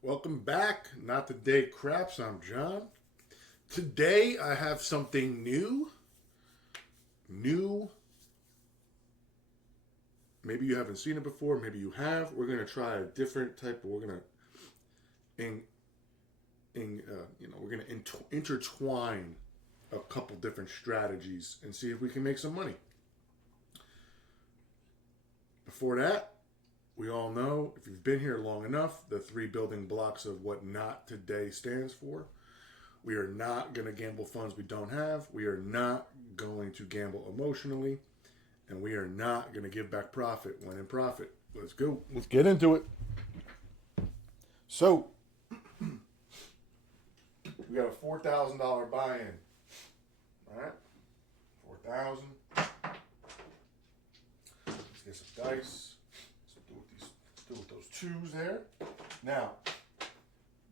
Welcome back. Not the day craps. I'm John. Today I have something new. New. Maybe you haven't seen it before. Maybe you have. We're gonna try a different type. We're gonna in we're gonna intertwine a couple different strategies and see if we can make some money. Before that, we all know, if you've been here long enough, the three building blocks of what Not Today stands for. We are not going to gamble funds we don't have. We are not going to gamble emotionally. And we are not going to give back profit when in profit. Let's go. Let's get into it. So, we got a $4,000 buy-in. All right? 4,000. Let's get some dice. Do with those twos there. Now,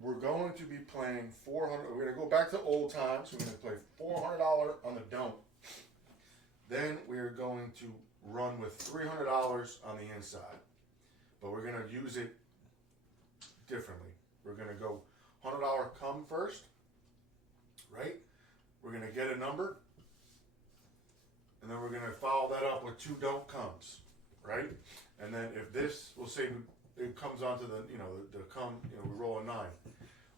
we're going to be playing 400. We're going to go back to old times. We're going to play $400 on the don't. Then we're going to run with $300 on the inside. But we're going to use it differently. We're going to go $100 come first, right? We're going to get a number. And then we're going to follow that up with two don't comes, right? And then if this, we'll say it comes onto the come, we roll a 9.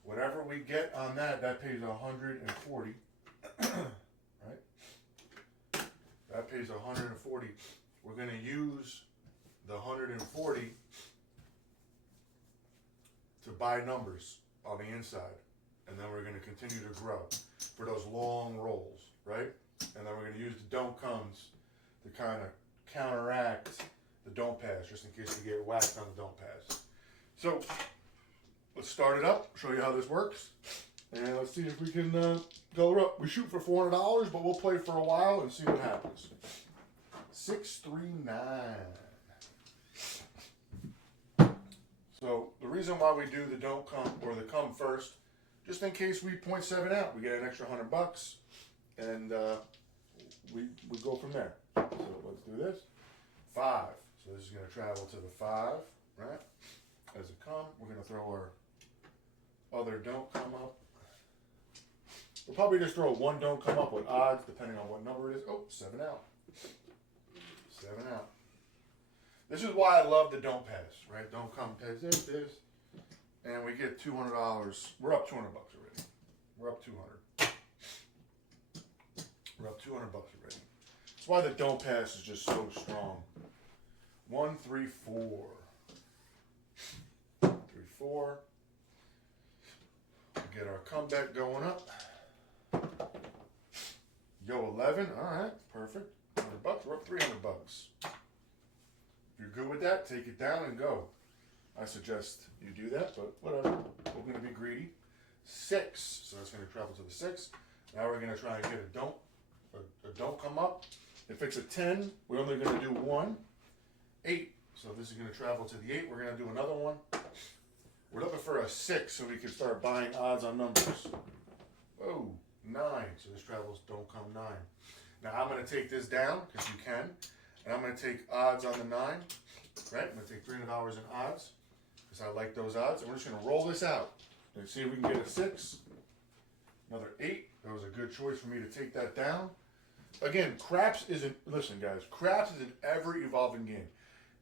Whatever we get on that, that pays 140, right? That pays 140. We're going to use the 140 to buy numbers on the inside. And then we're going to continue to grow for those long rolls, right? And then we're going to use the don't comes to kind of counteract the don't pass, just in case we get whacked on the don't pass. So let's start it up, show you how this works, and let's see if we can color up. We shoot for $400, but we'll play for a while and see what happens. 639. So the reason why we do the don't come or the come first, just in case we point 7 out, we get an extra $100, and we go from there. So let's do this. 5. So this is going to travel to the 5, right? As a come, we're going to throw our other don't come up. We'll probably just throw one don't come up with odds, depending on what number it is. Oh, 7 out. 7 out. This is why I love the don't pass, right? Don't come pass this. And we get $200. We're up $200 already. We're up 200. We're up $200 already. That's why the don't pass is just so strong. 1, 3, 4. 3, 4. Get our comeback going up. Yo, 11. All right, perfect. $100. We're up $300. If you're good with that, take it down and go. I suggest you do that, but whatever. We're going to be greedy. 6. So that's going to travel to the 6. Now we're going to try and get a don't come up. If it's a 10, we're only going to do 1. 8. So this is going to travel to the 8. We're going to do another one. We're looking for a 6 so we can start buying odds on numbers. Whoa, 9. So this travels don't come 9. Now I'm going to take this down because you can. And I'm going to take odds on the 9. Right? I'm going to take $300 in odds because I like those odds. And we're just going to roll this out and see if we can get a 6. Another 8. That was a good choice for me to take that down. Again, craps isn't, listen guys, craps is an ever evolving game.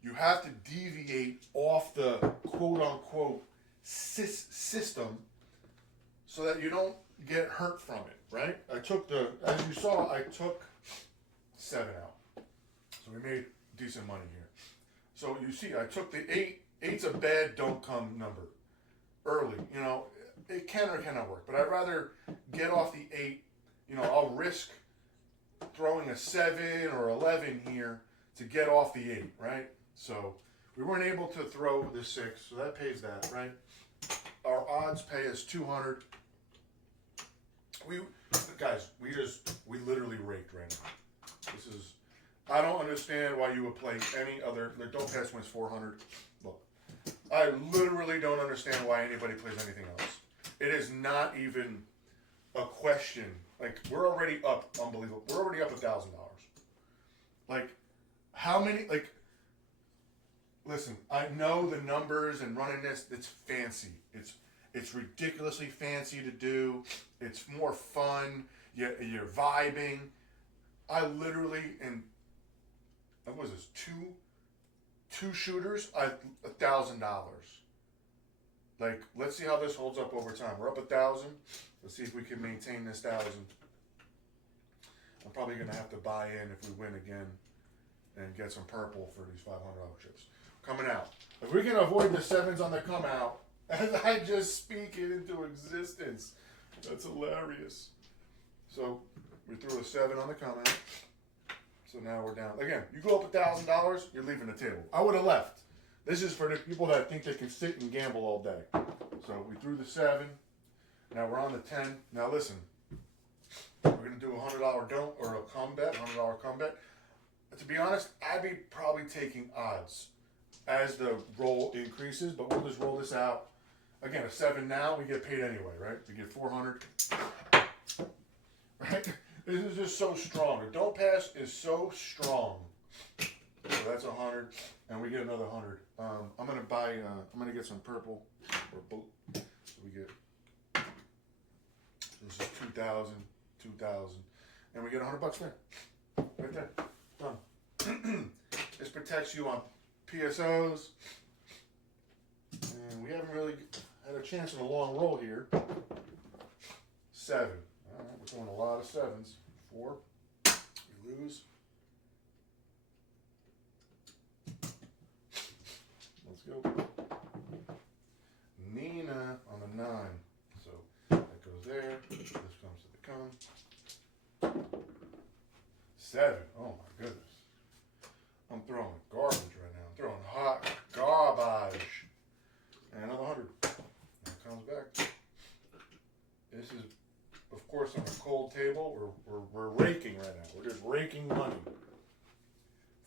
You have to deviate off the quote unquote system so that you don't get hurt from it, right? As you saw, I took 7 out. So we made decent money here. So you see, I took the 8. 8's a bad don't come number early. It can or cannot work, but I'd rather get off the 8. I'll risk throwing a 7 or 11 here to get off the 8, right? So we weren't able to throw the 6, so that pays that, right? Our odds pay us 200. Guys, we literally raked right now. I don't understand why you would play any other. The don't pass wins 400. Look, I literally don't understand why anybody plays anything else. It is not even a question. Like, we're already up, unbelievable. We're already up $1,000. Like, how many, like, listen, I know the numbers and running this, it's fancy. It's ridiculously fancy to do. It's more fun. You're vibing. I literally, in, what was this, two shooters, $1,000. Like, let's see how this holds up over time. We're up 1,000. Let's see if we can maintain this 1,000. I'm probably gonna have to buy in if we win again and get some purple for these $500 chips. Coming out. If we can avoid the sevens on the come out, as I just speak it into existence, that's hilarious. So we threw a 7 on the come out. So now we're down. Again, you go up $1,000, you're leaving the table. I would have left. This is for the people that think they can sit and gamble all day. So we threw the 7. Now we're on the 10. Now listen, we're gonna do a $100 don't or a come bet, $100 come bet. To be honest, I'd be probably taking odds as the roll increases, but we'll just roll this out. Again, a 7 now, we get paid anyway, right? We get 400, right? This is just so strong. The don't pass is so strong. So that's 100, and we get another 100. I'm gonna buy. I'm gonna get some purple or blue. So we get. This is 2,000, 2,000, and we get $100 there, right there. Done. This protects you on PSOs, and we haven't really had a chance in a long roll here. 7. All right, we're throwing a lot of 7s. 4. We lose. Let's go. Nina on the 9. So that goes there. This comes to the come. 7. Oh my goodness. I'm throwing garbage right now. I'm throwing hot garbage. And another 100. And it comes back. This is, of course, on a cold table. We're raking right now. We're just raking money.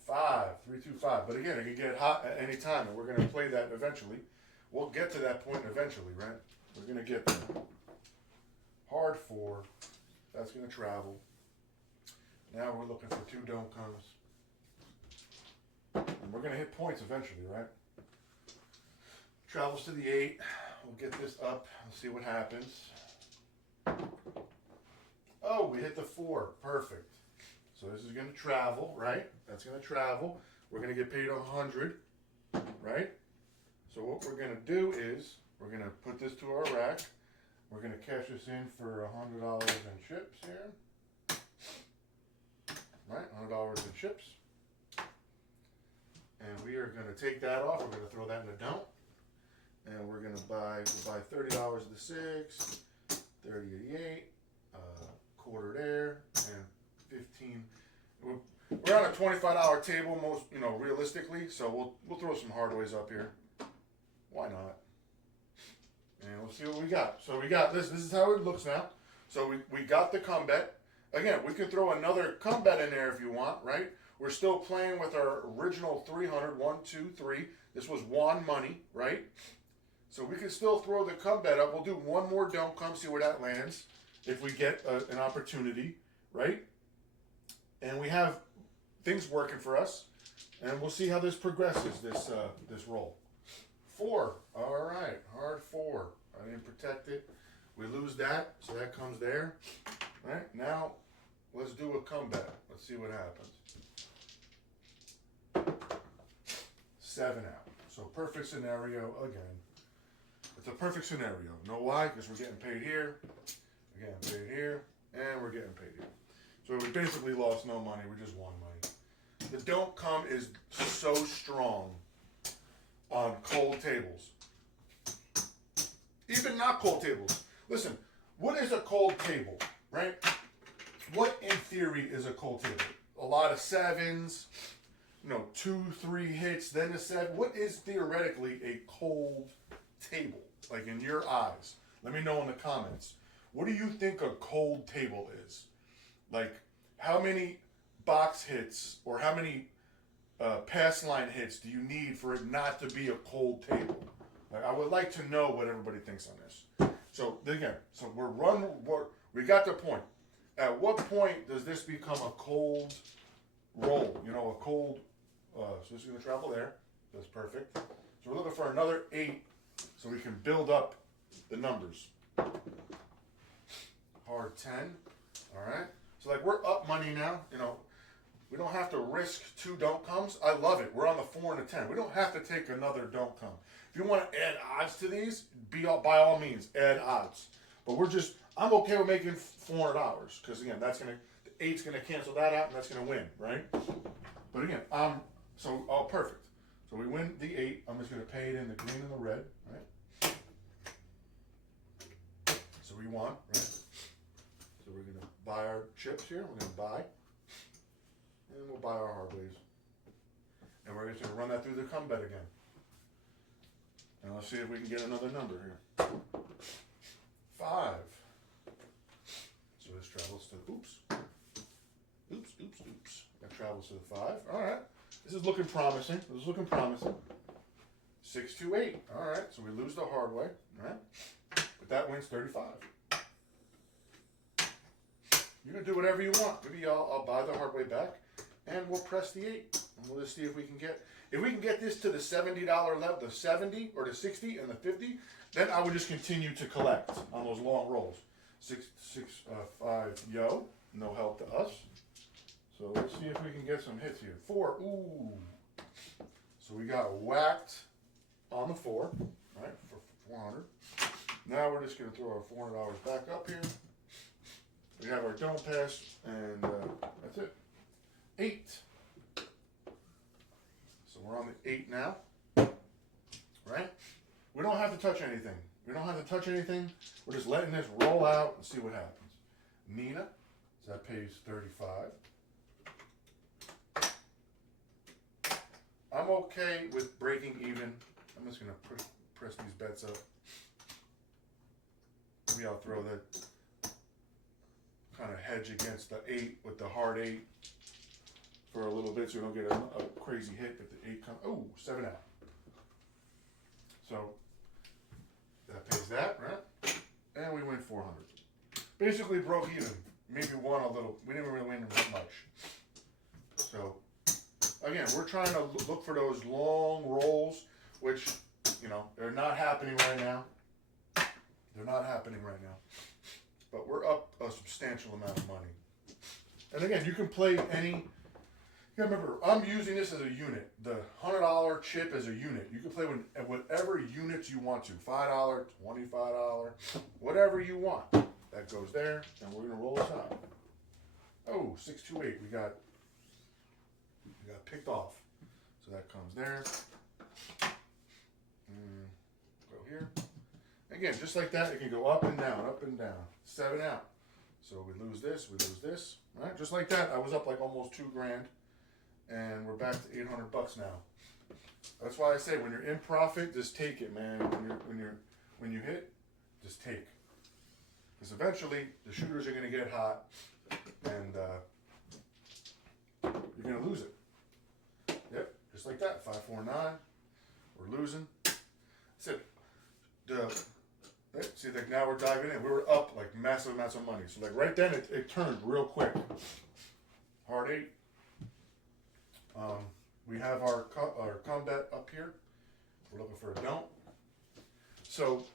5, 3, 2, 5. But again, it can get hot at any time, and we're going to play that eventually. We'll get to that point eventually, right? We're going to get there. Hard 4. That's going to travel. Now we're looking for 2 don't comes. And we're going to hit points eventually, right? Travels to the 8. We'll get this up and see what happens. Oh, we hit the 4. Perfect. So this is going to travel, right? That's going to travel. We're going to get paid 100, right? So what we're going to do is we're going to put this to our rack. We're going to cash this in for $100 in chips here. Right? $100 in chips. And we are going to take that off. We're going to throw that in the don't. And we're going to buy $30 of the 6, 30 of the 8, quarter there, and 15. We're on a $25 table, most realistically. So we'll throw some hard ways up here. Why not? And we'll see what we got. So we got this. This is how it looks now. So we got the come bet. Again, we could throw another come bet in there if you want, right? We're still playing with our original 300, 1, 2, 3. This was one money, right? So we can still throw the come bet up. We'll do one more don't come, see where that lands, if we get an opportunity, right? And we have things working for us, and we'll see how this progresses, this roll. 4, all right, hard 4. I didn't protect it. We lose that, so that comes there. All right, now let's do a comeback. Let's see what happens. 7 out. So perfect scenario again. It's a perfect scenario. Know why? Because we're getting paid here, we're getting paid here, and we're getting paid here. So we basically lost no money. We just won money. The don't come is so strong on cold tables. Even not cold tables. Listen, what is a cold table, right? What in theory is a cold table? A lot of 7s, 2, 3 hits, then a 7. What is theoretically a cold table? Like in your eyes. Let me know in the comments. What do you think a cold table is? Like how many box hits or how many pass line hits do you need for it not to be a cold table? Like, I would like to know what everybody thinks on this. So again, we got the point. At what point does this become a cold roll? A cold, so this is going to travel there. That's perfect. So we're looking for another 8 so we can build up the numbers. Hard 10. All right. So like we're up money now. You know, we don't have to risk 2 don't comes. I love it. We're on the 4 and the 10. We don't have to take another don't come. If you want to add odds to these, by all means, add odds. But I'm okay with making $400 because again, the 8's gonna cancel that out and that's gonna win, right? But again, perfect. So we win the 8. I'm just gonna pay it in the green and the red, right? So we won, right? So we're gonna buy our chips here. We're gonna buy, and we'll buy our hard ways, and we're just gonna run that through the come bet again. And let's see if we can get another number here. 5. So this travels to oops. That travels to the 5. All right. This is looking promising. 6, 2, 8. All right. So we lose the hard way. All right. But that wins 35. You can do whatever you want. Maybe I'll buy the hard way back, and we'll press the 8, and we'll just see if we can get this to the $70 level, the 70 or the 60 and the 50. Then I would just continue to collect on those long rolls. 6, 5, yo, no help to us. So let's see if we can get some hits here. 4, ooh. So we got whacked on the 4, right, for 400. Now we're just gonna throw our $400 back up here. We have our don't pass, and that's it. 8. So we're on the 8 now, right? We don't have to touch anything. We're just letting this roll out and see what happens. Nina, so that pays 35. I'm okay with breaking even. I'm just gonna press these bets up. Maybe I'll throw that kind of hedge against the 8 with the hard 8 for a little bit so we don't get a crazy hit if the 8 comes. Oh, 7 out. So that pays that, right? And we win 400. Basically broke even. Maybe won a little. We didn't really win much. So again, we're trying to look for those long rolls, which, they're not happening right now. But we're up a substantial amount of money. And again, you can play any. You remember, I'm using this as a unit. The $100 chip as a unit. You can play with whatever units you want to. $5, $25, whatever you want. That goes there, and we're gonna roll this out. Oh, 6, 2, 8. We got picked off. So that comes there. Go here. Again, just like that, it can go up and down, 7 out. So we lose this, right? Just like that, I was up like almost $2,000, and we're back to $800 now. That's why I say when you're in profit, just take it, man. When you hit, just take. Because eventually the shooters are gonna get hot, and you're gonna lose it. Yep, just like that. 5, 4, 9. We're losing. See, like now we're diving in. We were up like massive amounts of money. So like right then it turned real quick. Hard 8. We have our combat up here. We're looking for a don't. So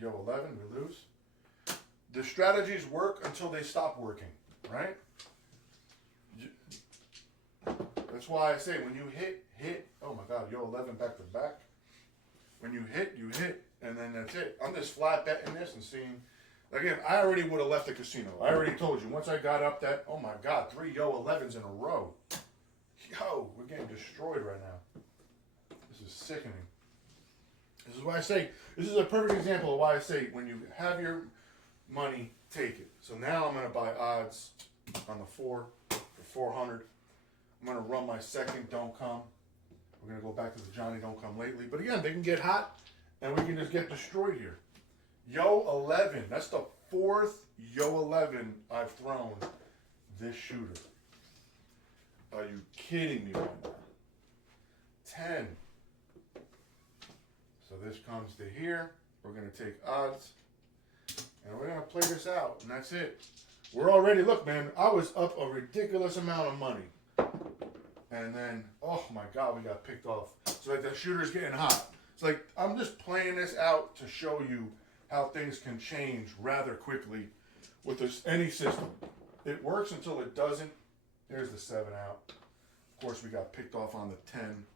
yo 11, we lose. The strategies work until they stop working, right? That's why I say when you hit. Oh my God, yo 11 back to back. When you hit, and then that's it. I'm just flat betting this and seeing. Again, I already would have left the casino. I already told you. Once I got up that, oh my God, 3 yo 11s in a row. Yo, we're getting destroyed right now. This is sickening. This is why I say, this is a perfect example of why I say, when you have your money, take it. So now I'm going to buy odds on the 4 for 400. I'm going to run my second don't come. We're going to go back to the Johnny don't come lately. But again, they can get hot, and we can just get destroyed here. Yo 11. That's the 4th yo 11 I've thrown this shooter. Are you kidding me right now? 10. So this comes to here. We're going to take odds, and we're going to play this out, and that's it. We're already, look, man, I was up a ridiculous amount of money. And then, oh my God, we got picked off. So like the shooter's getting hot. It's like, I'm just playing this out to show you how things can change rather quickly with this, any system. It works until it doesn't. There's the 7 out. Of course, we got picked off on the 10.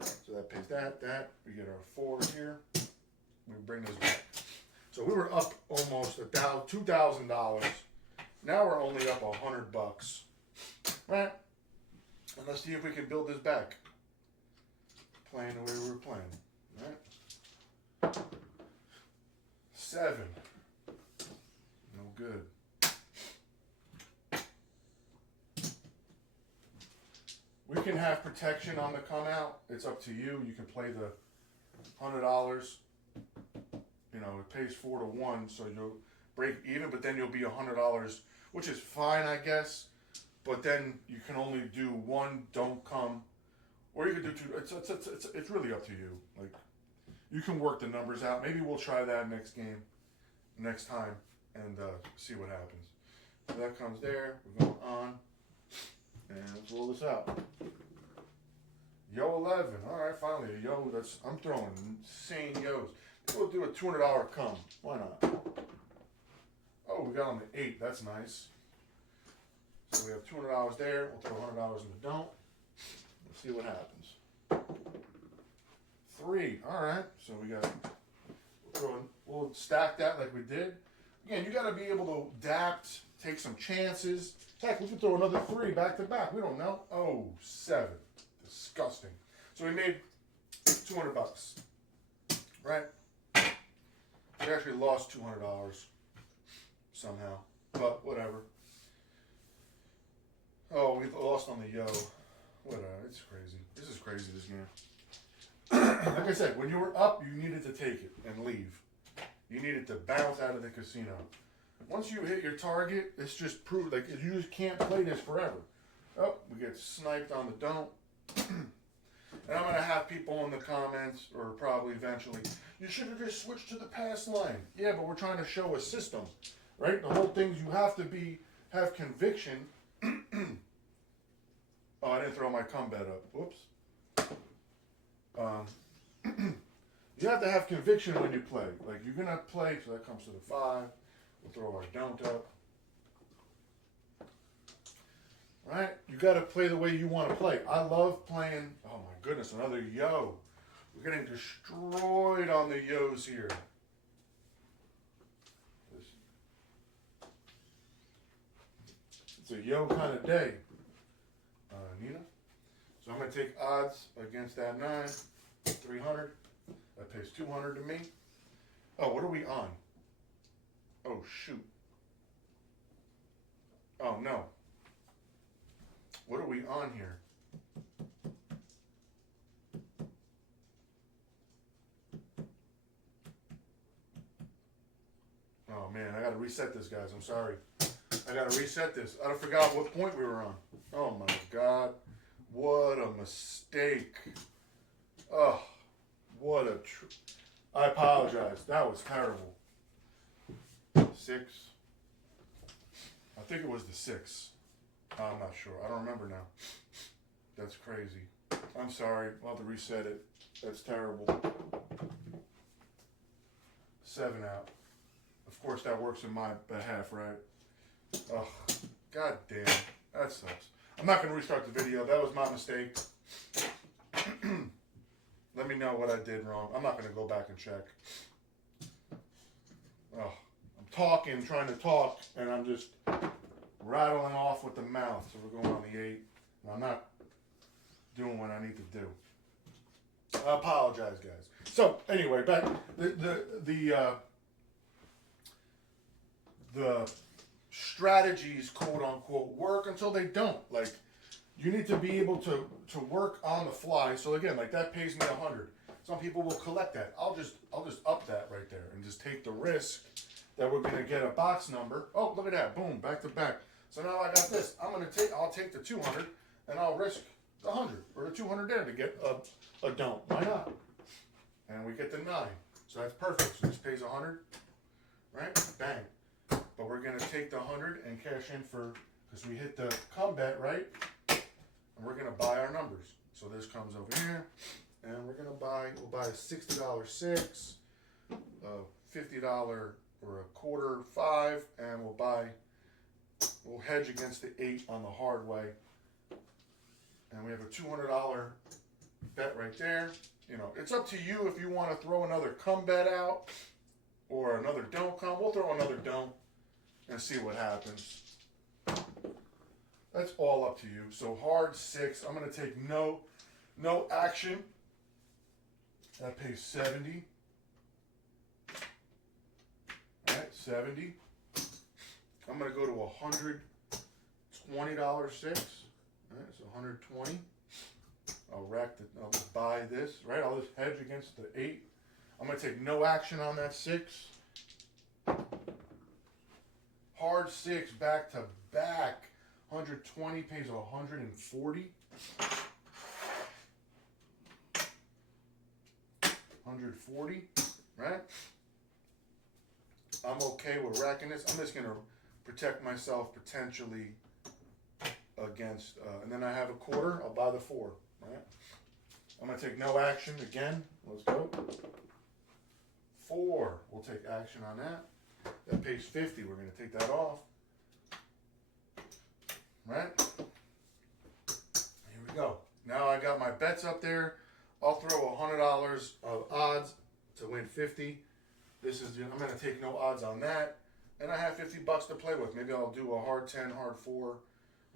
So that pays that. We get our 4 here. We bring this back. So we were up almost $2,000. Now we're only up $100. Right? And let's see if we can build this back. Playing the way we were playing. Right? 7. No good. We can have protection on the come out. It's up to you. You can play the $100. You know, it pays 4 to 1, so you'll break even, but then you'll be $100, which is fine, I guess. But then you can only do 1 don't come, or you can do 2. It's really up to you. Like, you can work the numbers out. Maybe we'll try that next time, and see what happens. So that comes there. We're going on, and let's roll this out. Yo 11. All right, finally a yo. I'm throwing insane yos. We'll do a $200 come. Why not? Oh, we got on the 8. That's nice. So we have $200 there. We'll throw $100 in the don't. Let's see what happens. 3. All right. So we'll stack that like we did. Again, you got to be able to adapt, take some chances. Heck, we could throw another 3 back to back. We don't know. Oh, 7. Disgusting. So we made $200. Right? We actually lost $200 somehow, but whatever. Oh, we lost on the yo. Whatever. It's crazy. This is crazy, this game. Like I said, when you were up, you needed to take it and leave. You needed to bounce out of the casino. Once you hit your target, it's just proved, like, you just can't play this forever. Oh, we get sniped on the don't. And I'm going to have people in the comments, or probably eventually, you should have just switched to the pass line. Yeah, but we're trying to show a system, right? The whole thing is you have to have conviction. Oh, I didn't throw my combat up. Whoops. You have to have conviction when you play. Like, you're going to play, so that comes to the 5. We'll throw our don't up. Right? You got to play the way you want to play. I love playing. Oh my goodness, another yo. We're getting destroyed on the yos here. It's a yo kind of day, Nina. So I'm going to take odds against that 9. 300. That pays 200 to me. Oh, what are we on? Oh, shoot. Oh, no. What are we on here? Oh man, I gotta reset this, guys. I'm sorry. I gotta reset this. I forgot what point we were on. Oh my God. What a mistake. Oh, what a I apologize. That was terrible. 6. I think it was the 6. I'm not sure. I don't remember now. That's crazy. I'm sorry. I'll have to reset it. That's terrible. 7 out. Of course, that works in my behalf, right? Oh, God damn. That sucks. I'm not going to restart the video. That was my mistake. Let me know what I did wrong. I'm not going to go back and check. Oh, I'm talking, trying to talk, and I'm just rattling off with the mouth. So we're going on the 8. And I'm not doing what I need to do. I apologize, guys. So anyway, back the strategies, quote unquote, work until they don't. Like, you need to be able to work on the fly. So again, like that pays me 100. Some people will collect that. I'll just up that right there and just take the risk that we're gonna get a box number. Oh, look at that! Boom, back to back. So now I got this. I'll take the 200 and I'll risk the 100 or the 200 there to get a don't. Why not? And we get the 9. So that's perfect. So this pays 100, right? Bang. But we're gonna take the 100 and cash in for, because we hit the combat, right? and we're gonna buy our numbers. So this comes over here, and we'll buy a $60 6, a $50 or a quarter 5, and we'll hedge against the 8 on the hard way. And we have a $200 bet right there. You know, it's up to you if you want to throw another come bet out or another don't come. We'll throw another don't and see what happens. That's all up to you. So hard 6. I'm going to take no action. That pays 70. All right, 70. I'm going to go to $120 6. All right, so 120. I'll buy this, right? I'll just hedge against the 8. I'm going to take no action on that 6. Hard 6 back to back. 120 pays 140. 140, right? I'm okay with racking this. I'm just going to protect myself potentially against, and then I have a quarter. I'll buy the 4, right? I'm going to take no action again. Let's go. 4. We'll take action on that. That pays 50. We're going to take that off. Right? Here we go. Now I got my bets up there. I'll throw $100 of odds to win 50. I'm going to take no odds on that. And I have $50 to play with. Maybe I'll do a hard 10, hard 4,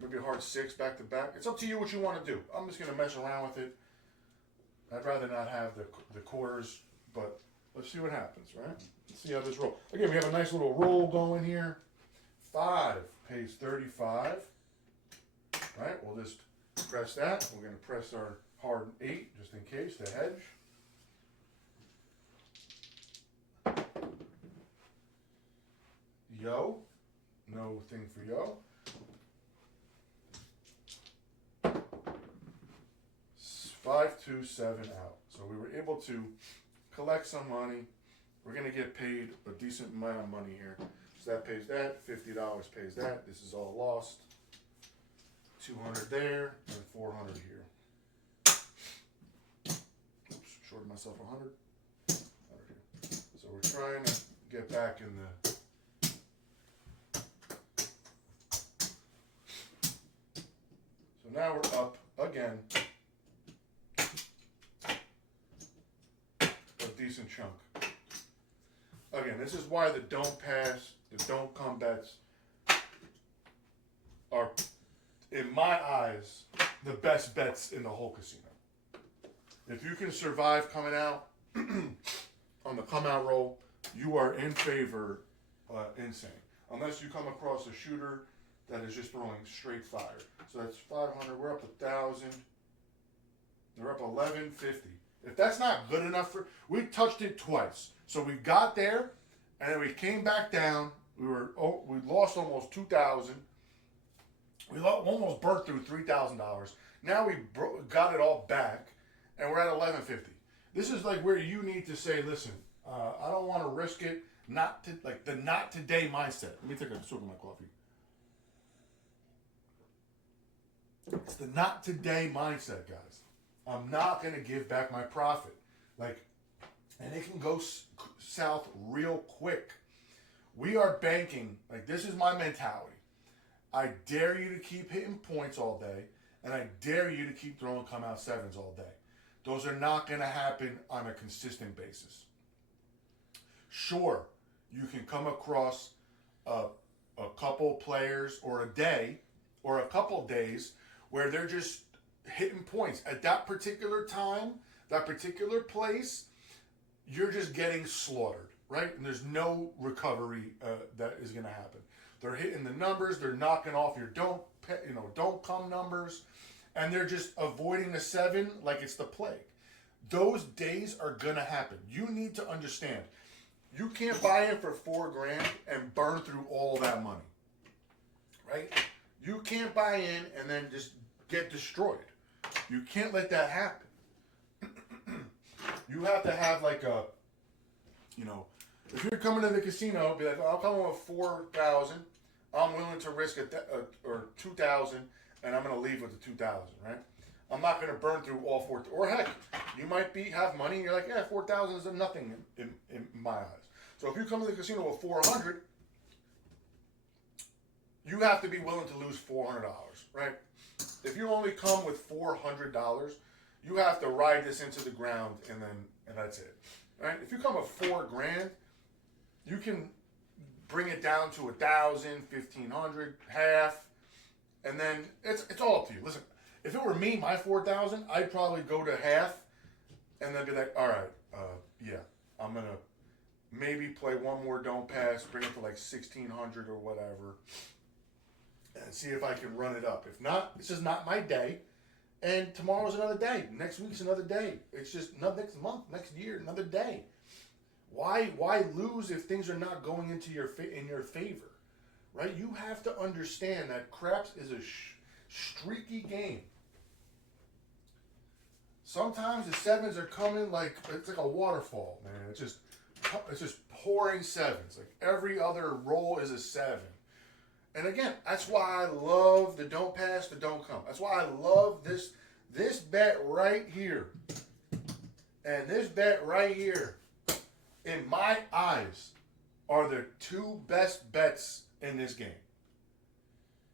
maybe a hard 6 back to back. It's up to you what you want to do. I'm just going to mess around with it. I'd rather not have the quarters, but let's see what happens, right? Let's see how this rolls. Again, we have a nice little roll going here. 5 pays 35. Right, we'll just press that. We're going to press our hard 8 just in case to hedge. Yo, no thing for yo. 5 2 7 out. So we were able to collect some money. We're going to get paid a decent amount of money here. So that pays that. $50 pays that. This is all lost. 200 there and 400 here. Oops, shorted myself 100. 100 here. So we're trying to get back in the. So now we're up again. A decent chunk. Again, this is why the don't pass, the don't come bets are, in my eyes, the best bets in the whole casino. If you can survive coming out on the come out roll, you are in favor, insane. Unless you come across a shooter that is just throwing straight fire. So that's 500. We're up 1,000. They're up 1,150. If that's not good enough we touched it twice. So we got there, and then we came back down. We lost almost 2,000. We almost burnt through $3,000. Now we got it all back, and we're at 1,150. This is like where you need to say, listen, I don't want to risk it. Not today mindset. Let me take a swig of my coffee. It's the not today mindset, guys. I'm not going to give back my profit. And it can go south real quick. We are banking, this is my mentality. I dare you to keep hitting points all day, and I dare you to keep throwing come out 7s all day. Those are not going to happen on a consistent basis. Sure, you can come across a couple players or a day or a couple days where they're just hitting points. At that particular time, that particular place, you're just getting slaughtered, right? And there's no recovery that is going to happen. They're hitting the numbers. They're knocking off your don't come numbers, and they're just avoiding the 7 like it's the plague. Those days are going to happen. You need to understand. You can't buy in for $4,000 and burn through all that money, right? You can't buy in and then just get destroyed. You can't let that happen. You have to have if you're coming to the casino, be like, I'll come with 4,000. I'm willing to risk or 2,000, and I'm going to leave with the 2,000, right? I'm not going to burn through all 4,000. Or heck, you might have money and you're like, yeah, 4,000 is nothing in my eyes. So if you come to the casino with 400, you have to be willing to lose $400, right? If you only come with $400, you have to ride this into the ground and that's it, right? If you come with $4,000, you can bring it down to 1,000, 1,500, half, and then it's all up to you. Listen, if it were me, my 4,000, I'd probably go to half, and then be like, all right, yeah, I'm gonna maybe play one more don't pass, bring it to like 1,600 or whatever, and see if I can run it up. If not, this is not my day, and tomorrow's another day. Next week's another day. It's just not next month, next year, another day. Why lose if things are not going into in your favor, right? You have to understand that craps is a streaky game. Sometimes the sevens are coming like it's like a waterfall, man. It's just pouring sevens. Like every other roll is a 7. And again, that's why I love the don't pass, the don't come. That's why I love this bet right here, and this bet right here. In my eyes, are the 2 best bets in this game.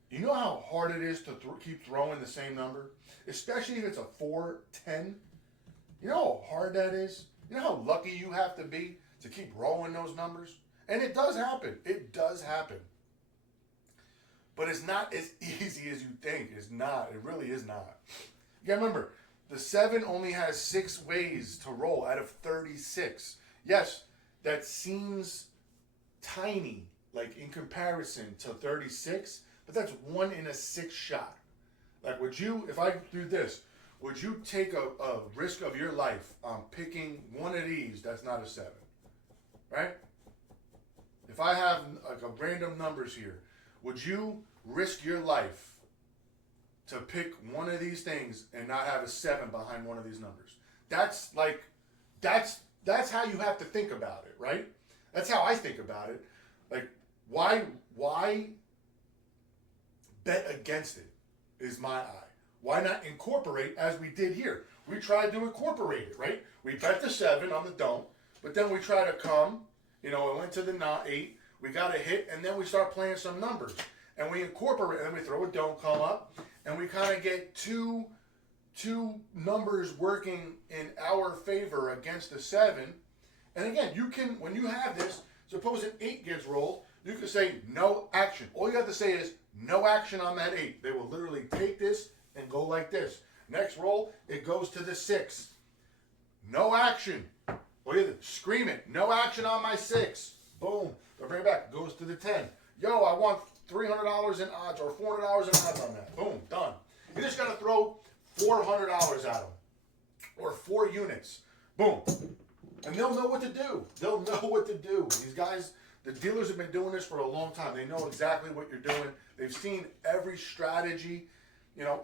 You know how hard it is to keep throwing the same number? Especially if it's a 4-10. You know how hard that is? You know how lucky you have to be to keep rolling those numbers? And it does happen. It does happen. But it's not as easy as you think. It's not. It really is not. You gotta remember, the 7 only has 6 ways to roll out of 36. Yes, that seems tiny, like in comparison to 36, but that's 1 in a 6 shot. Like, if I do this, would you take a risk of your life on picking one of these that's not a 7, right? If I have like a random numbers here, would you risk your life to pick one of these things and not have a 7 behind one of these numbers? That's how you have to think about it, right? That's how I think about it. Like, why bet against it is my eye. Why not incorporate as we did here? We tried to incorporate it, right? We bet the 7 on the don't, but then we try to come, it went to the 8, we got a hit, and then we start playing some numbers. And we incorporate, and then we throw a don't come up, and we kind of get two numbers working in our favor against the 7. And again, you can, when you have this, suppose an 8 gets rolled, you can say no action. All you have to say is no action on that 8. They will literally take this and go like this. Next roll, it goes to the 6. No action. Or you scream it. No action on my 6. Boom. They'll bring it back. Goes to the 10. Yo, I want $300 in odds or $400 in odds on that. Boom. Done. You just got to throw $400 at them. Or 4 units. Boom. And they'll know what to do. They'll know what to do. These guys, the dealers have been doing this for a long time. They know exactly what you're doing. They've seen every strategy.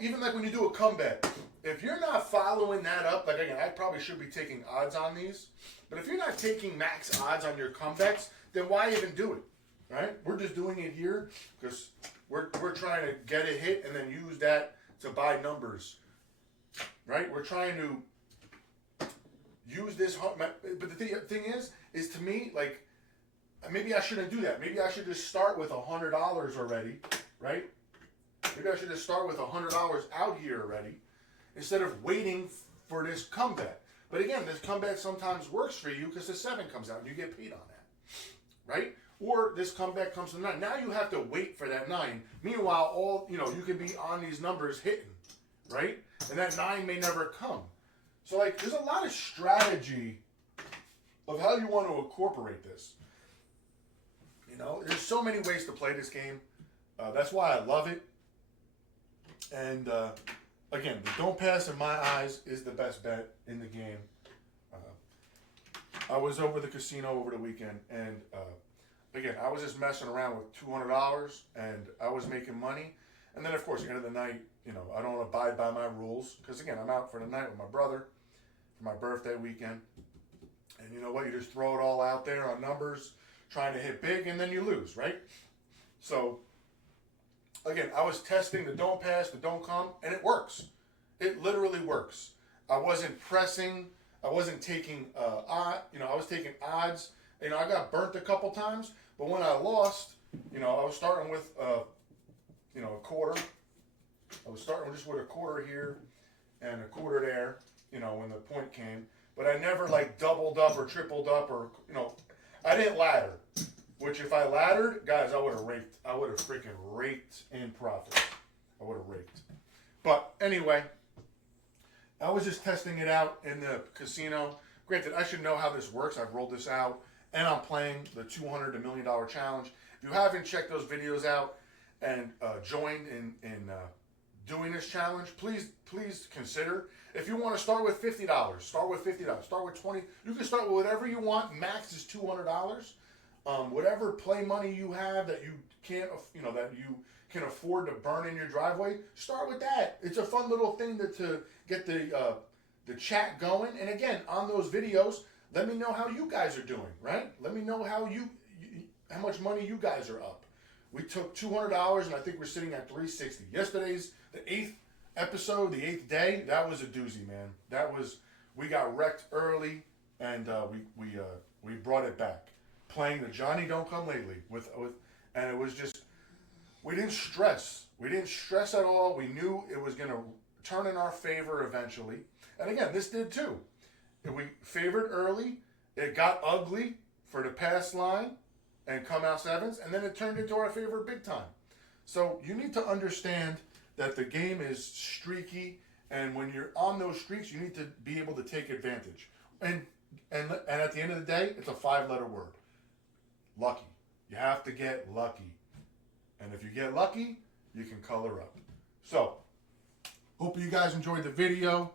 Even like when you do a comeback, if you're not following that up, like again, I probably should be taking odds on these, but if you're not taking max odds on your comebacks, then why even do it, right? We're just doing it here because we're trying to get a hit and then use that to buy numbers, right? We're trying to use this, but the thing is to me, like, maybe I shouldn't do that. Maybe I should just start with $100 already, right? Maybe I should just start with $100 out here already instead of waiting for this comeback. But again, this comeback sometimes works for you because the 7 comes out and you get paid on that, right? Or this comeback comes to the 9. Now you have to wait for that 9. Meanwhile, you can be on these numbers hitting, right? And that 9 may never come. So, like, there's a lot of strategy of how you want to incorporate this. There's so many ways to play this game. That's why I love it. And, again, the don't pass in my eyes is the best bet in the game. I was over the casino over the weekend, and, again, I was just messing around with $200, and I was making money. And then, of course, at the end of the night, I don't abide by my rules. Because, again, I'm out for the night with my brother for my birthday weekend. And you know what? You just throw it all out there on numbers, trying to hit big, and then you lose, right? So again, I was testing the don't pass, the don't come, and it works. It literally works. I wasn't pressing. I wasn't taking I was taking odds. I got burnt a couple times, but when I lost, I was starting with a quarter. I was starting just with a quarter here and a quarter there, when the point came. But I never like doubled up or tripled up or I didn't ladder. Which if I laddered, guys, I would have raked. I would have freaking raked in profit. I would have raked. But anyway, I was just testing it out in the casino. Granted, I should know how this works. I've rolled this out, and I'm playing the $200 to $1 million challenge. If you haven't checked those videos out and joined in doing this challenge, please consider. If you want to start with $50, start with $50. Start with $20. You can start with whatever you want. Max is $200. Whatever play money you have that you can't, that you can afford to burn in your driveway, start with that. It's a fun little thing to get the chat going. And again, on those videos, let me know how you guys are doing. Right? Let me know how much money you guys are up. We took $200, and I think we're sitting at $360. Yesterday's the 8th episode, the 8th day. That was a doozy, man. We got wrecked early, and we brought it back. Playing the Johnny Don't Come Lately and it was just, we didn't stress. We didn't stress at all. We knew it was going to turn in our favor eventually. And again, this did too. We favored early. It got ugly for the pass line and come out sevens, and then it turned into our favor big time. So you need to understand that the game is streaky, and when you're on those streaks, you need to be able to take advantage. And at the end of the day, it's a 5-letter word. Lucky. You have to get lucky. And if you get lucky, you can color up. So, hope you guys enjoyed the video.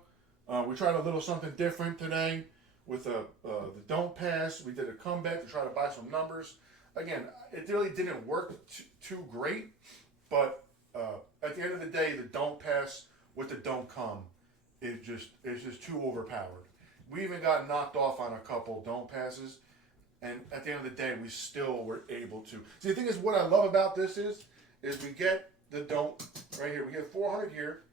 We tried a little something different today with the don't pass. We did a comeback to try to buy some numbers. Again, it really didn't work too great, but at the end of the day, the don't pass with the don't come is just too overpowered. We even got knocked off on a couple don't passes. And at the end of the day, we still were able to. See, the thing is, what I love about this is we get the don't right here. We get 400 here,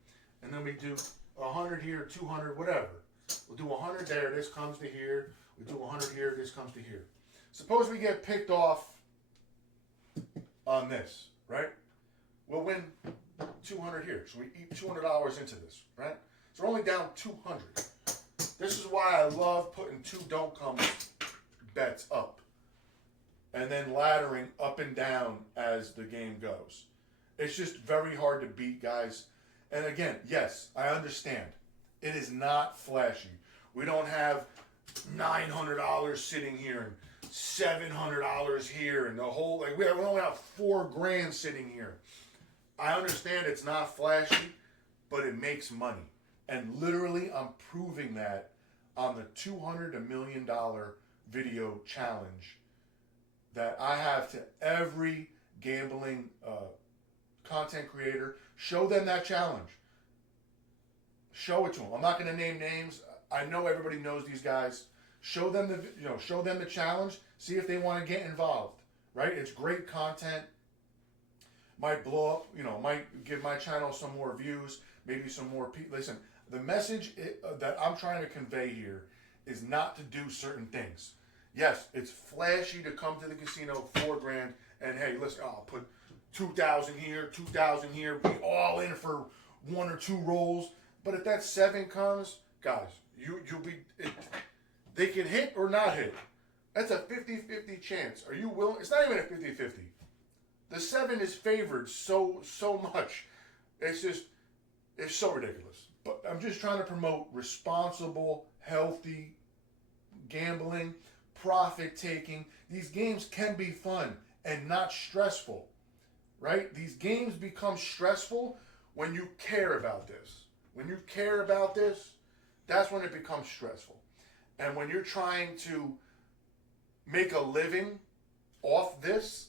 and then we do 100 here, 200, whatever. We'll do 100 there. This comes to here. We do 100 here. This comes to here. Suppose we get picked off on this, right? We'll win 200 here. So we eat $200 into this, right? So we're only down 200. This is why I love putting 2 don't come bets up and then laddering up and down as the game goes. It's just very hard to beat, guys. And again, yes, I understand. It is not flashy. We don't have $900 sitting here and $700 here and the whole, we only have $4,000 sitting here. I understand it's not flashy, but it makes money. And literally, I'm proving that on the $200 to $1 million video challenge that I have to every gambling content creator. Show them that challenge. Show it to them. I'm not going to name names. I know everybody knows these guys. Show them the challenge. See if they want to get involved. Right? It's great content. Might blow up. Might give my channel some more views. Maybe some more people. Listen, the message that I'm trying to convey here is not to do certain things. Yes, it's flashy to come to the casino, $4,000, and hey, listen, I'll put 2,000 here, 2,000 here, be all in for 1 or 2 rolls. But if that 7 comes, guys, you'll be. They can hit or not hit. That's a 50-50 chance. Are you willing? It's not even a 50-50. The 7 is favored so much. It's so ridiculous. But I'm just trying to promote responsible, healthy gambling, profit taking. These games can be fun and not stressful, right? These games become stressful when you care about this. When you care about this, that's when it becomes stressful. And when you're trying to make a living off this,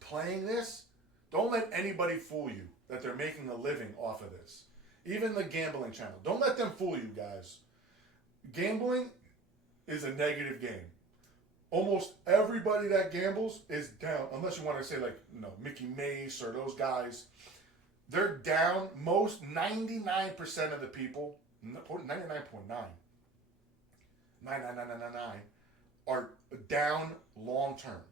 playing this, don't let anybody fool you that they're making a living off of this. Even the gambling channel. Don't let them fool you, guys. Gambling is a negative game. almost everybody that gambles is down, unless you want to say like, Mickey Mace or those guys. They're down. Most 99% of the people, 99.9 are down long term.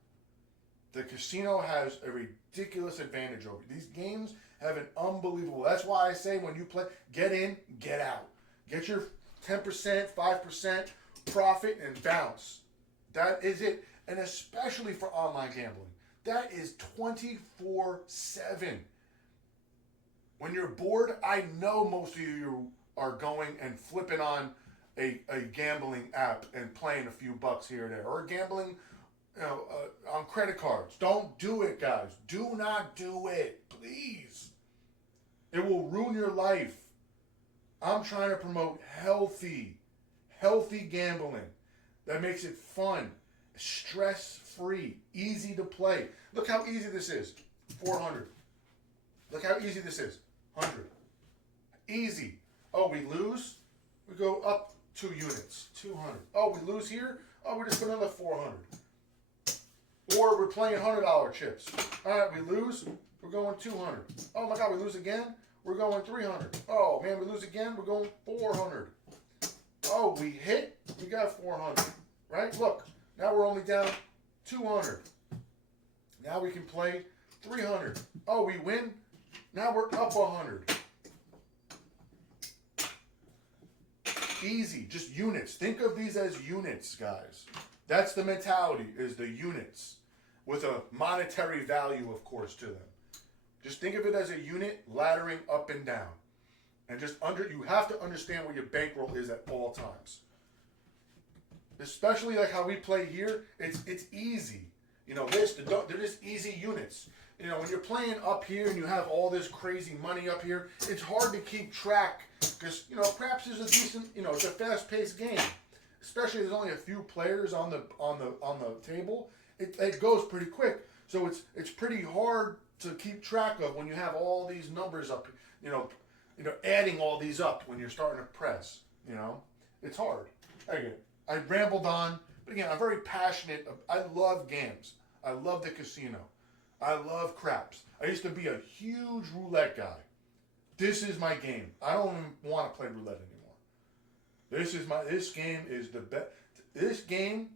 The casino has a ridiculous advantage over you. These games have an unbelievable. That's why I say when you play, get in, get out. Get your 10%, 5% profit and bounce. That is it. And especially for online gambling, that is 24/7. When you're bored, I know most of you are going and flipping on a gambling app and playing a few bucks here or there, or gambling on credit cards. Don't do it, guys. Do not do it, please. It will ruin your life. I'm trying to promote healthy gambling that makes it fun, stress-free, easy to play. Look how easy this is. 400. Look how easy this is. 100. Easy. Oh, we lose. We go up 2 units. 200. Oh, we lose here. Oh, we just put another 400. Or we're playing $100 chips. All right, we lose. We're going 200. Oh my God, we lose again. We're going 300. Oh man, we lose again. We're going 400. Oh, we hit. We got 400. Right? Look, now we're only down 200. Now we can play 300. Oh, we win. Now we're up 100. Easy, just units. Think of these as units, guys. That's the mentality, is the units. With a monetary value, of course, to them. Just think of it as a unit laddering up and down. And you have to understand what your bankroll is at all times. Especially like how we play here, it's easy. They're just easy units. When you're playing up here and you have all this crazy money up here, it's hard to keep track because, perhaps there's a decent, it's a fast-paced game. Especially if there's only a few players on the table, it goes pretty quick. So it's pretty hard to keep track of when you have all these numbers up, adding all these up when you're starting to press, It's hard. Again, I rambled on, but again, I'm very passionate. I love games. I love the casino. I love craps. I used to be a huge roulette guy. This is my game. I don't even want to play roulette anymore. This game is the best. This game,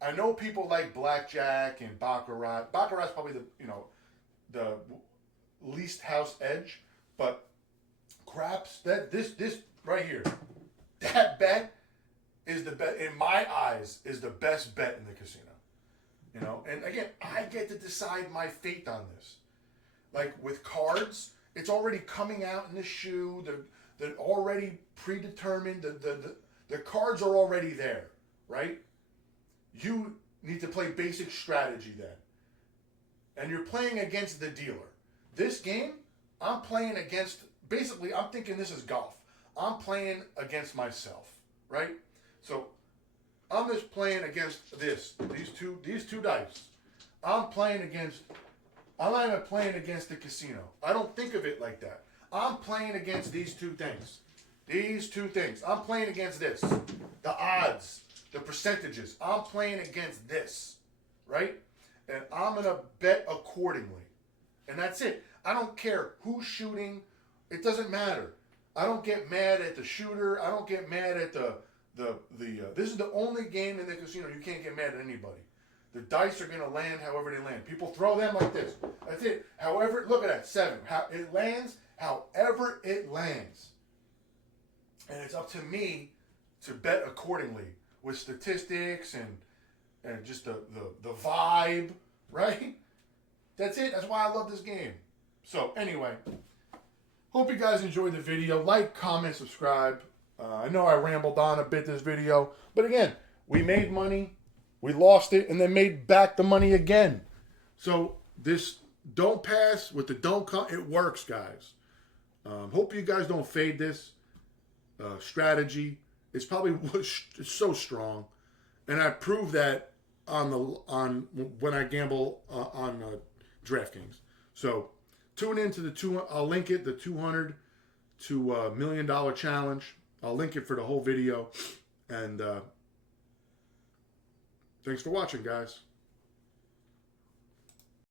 I know people like blackjack and baccarat. Baccarat's probably the least house edge, but craps, this right here, that bet is the bet in my eyes, is the best bet in the casino. And again, I get to decide my fate on this. Like with cards, it's already coming out in the shoe. They're already predetermined. The cards are already there, right? You need to play basic strategy then. And you're playing against the dealer. This game, I'm playing against, basically, I'm thinking this is golf. I'm playing against myself, right? So I'm just playing against these two dice. I'm not even playing against the casino. I don't think of it like that. I'm playing against these two things. These two things. I'm playing against this. The odds, the percentages. I'm playing against this, right? And I'm going to bet accordingly. And that's it. I don't care who's shooting. It doesn't matter. I don't get mad at the shooter. I don't get mad at this is the only game in the casino you can't get mad at anybody. The dice are going to land however they land. People throw them like this. That's it. However, look at that, 7. It lands however it lands. And it's up to me to bet accordingly with statistics and just the vibe, right? That's it. That's why I love this game. So anyway, hope you guys enjoyed the video. Like, comment, subscribe. I know I rambled on a bit this video, but again, we made money, we lost it, and then made back the money again. So this don't pass with the don't come, it works, guys. Hope you guys don't fade this strategy. It's probably it's so strong, and I prove that on when I gamble on DraftKings. So tune into I'll link it, the 200 to $1 million challenge. I'll link it for the whole video, and Thanks for watching, guys.